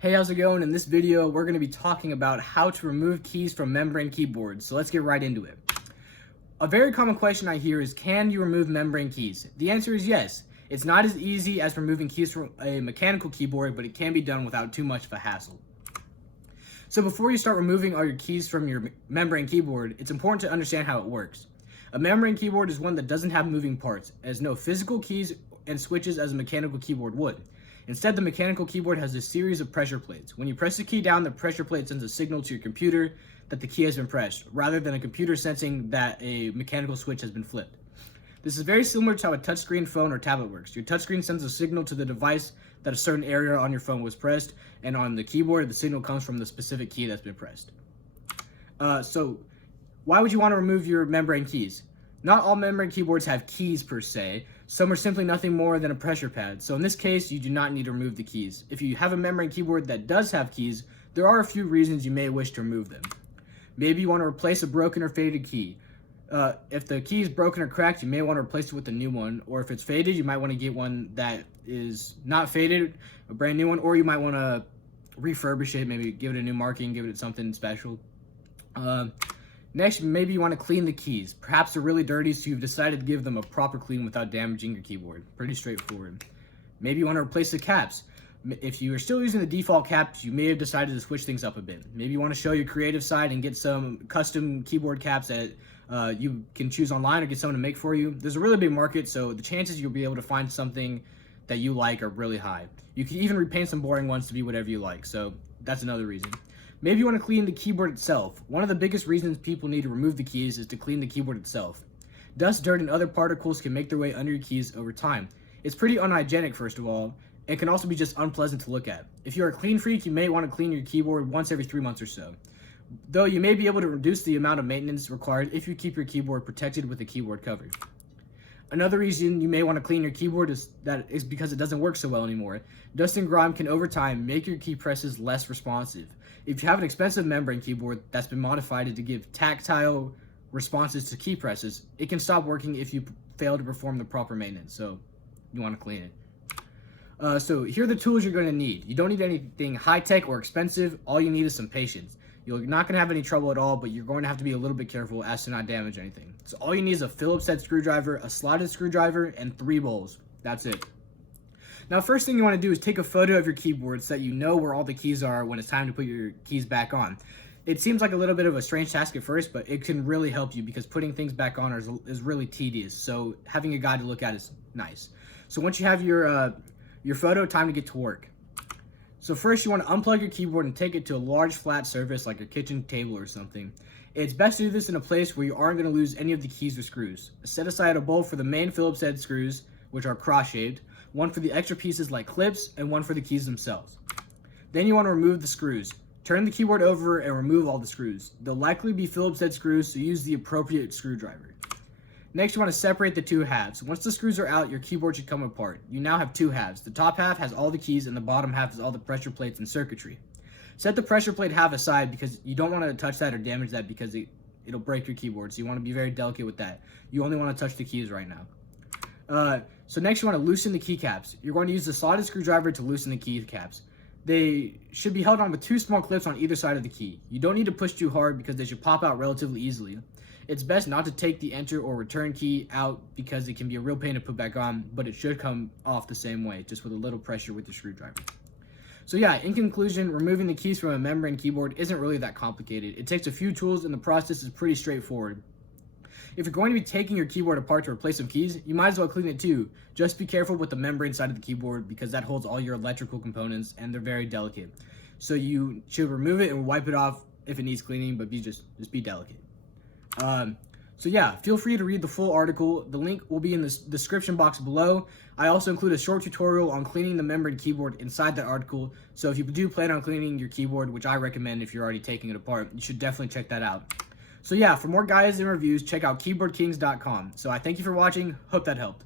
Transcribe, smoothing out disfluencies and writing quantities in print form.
Hey, how's it going? In this video, we're going to be talking about how to remove keys from membrane keyboards. So let's get right into it. A very common question I hear is, can you remove membrane keys? The answer is yes. It's not as easy as removing keys from a mechanical keyboard, but it can be done without too much of a hassle. So before you start removing all your keys from your membrane keyboard, it's important to understand how it works. A membrane keyboard is one that doesn't have moving parts, as no physical keys and switches as a mechanical keyboard would. Instead, the mechanical keyboard has a series of pressure plates. When you press the key down, the pressure plate sends a signal to your computer that the key has been pressed, rather than a computer sensing that a mechanical switch has been flipped. This is very similar to how a touchscreen phone or tablet works. Your touchscreen sends a signal to the device that a certain area on your phone was pressed, and on the keyboard, the signal comes from the specific key that's been pressed. So why would you want to remove your membrane keys? Not all membrane keyboards have keys per se. Some are simply nothing more than a pressure pad. So in this case, you do not need to remove the keys. If you have a membrane keyboard that does have keys, there are a few reasons you may wish to remove them. Maybe you want to replace a broken or faded key. If the key is broken or cracked, you may want to replace it with a new one. Or if it's faded, you might want to get one that is not faded, a brand new one. Or you might want to refurbish it, maybe give it a new marking, give it something special. Next, maybe you want to clean the keys. Perhaps they're really dirty, so you've decided to give them a proper clean without damaging your keyboard. Pretty straightforward. Maybe you want to replace the caps. If you are still using the default caps, you may have decided to switch things up a bit. Maybe you want to show your creative side and get some custom keyboard caps that you can choose online or get someone to make for you. There's a really big market, so the chances you'll be able to find something that you like are really high. You can even repaint some boring ones to be whatever you like, so that's another reason. Maybe you want to clean the keyboard itself. One of the biggest reasons people need to remove the keys is to clean the keyboard itself. Dust, dirt, and other particles can make their way under your keys over time. It's pretty unhygienic, first of all. It can also be just unpleasant to look at. If you're a clean freak, you may want to clean your keyboard once every 3 months or so. Though you may be able to reduce the amount of maintenance required if you keep your keyboard protected with a keyboard cover. Another reason you may want to clean your keyboard is because it doesn't work so well anymore. Dust and grime can over time make your key presses less responsive. If you have an expensive membrane keyboard that's been modified to give tactile responses to key presses, it can stop working if you fail to perform the proper maintenance, so you want to clean it. So here are the tools you're going to need. You don't need anything high-tech or expensive. All you need is some patience. You're not going to have any trouble at all, but you're going to have to be a little bit careful as to not damage anything. So all you need is a Phillips head screwdriver, a slotted screwdriver, and 3 bowls. That's it. Now, first thing you want to do is take a photo of your keyboard so that you know where all the keys are when it's time to put your keys back on. It seems like a little bit of a strange task at first, but it can really help you because putting things back on is really tedious. So having a guide to look at is nice. So once you have your photo, time to get to work. So first you want to unplug your keyboard and take it to a large flat surface like a kitchen table or something. It's best to do this in a place where you aren't going to lose any of the keys or screws. Set aside a bowl for the main Phillips head screws, which are cross-shaped, one for the extra pieces like clips, and one for the keys themselves. Then you want to remove the screws. Turn the keyboard over and remove all the screws. They'll likely be Phillips head screws, so use the appropriate screwdriver. Next, you want to separate the two halves. Once the screws are out, your keyboard should come apart. You now have two halves. The top half has all the keys, and the bottom half has all the pressure plates and circuitry. Set the pressure plate half aside because you don't want to touch that or damage that because it'll break your keyboard, so you want to be very delicate with that. You only want to touch the keys right now. So next, you want to loosen the keycaps. You're going to use the slotted screwdriver to loosen the keycaps. They should be held on with 2 small clips on either side of the key. You don't need to push too hard because they should pop out relatively easily. It's best not to take the enter or return key out because it can be a real pain to put back on, but it should come off the same way, just with a little pressure with the screwdriver. So yeah, in conclusion, removing the keys from a membrane keyboard isn't really that complicated. It takes a few tools and the process is pretty straightforward. If you're going to be taking your keyboard apart to replace some keys, you might as well clean it too. Just be careful with the membrane side of the keyboard because that holds all your electrical components and they're very delicate. So you should remove it and wipe it off if it needs cleaning, but just be delicate. So yeah, feel free to read the full article. The link will be in the description box below. I also include a short tutorial on cleaning the membrane keyboard inside that article. So if you do plan on cleaning your keyboard, which I recommend if you're already taking it apart, you should definitely check that out. So yeah, for more guides and reviews, check out keyboardkings.com. So I thank you for watching. Hope that helped.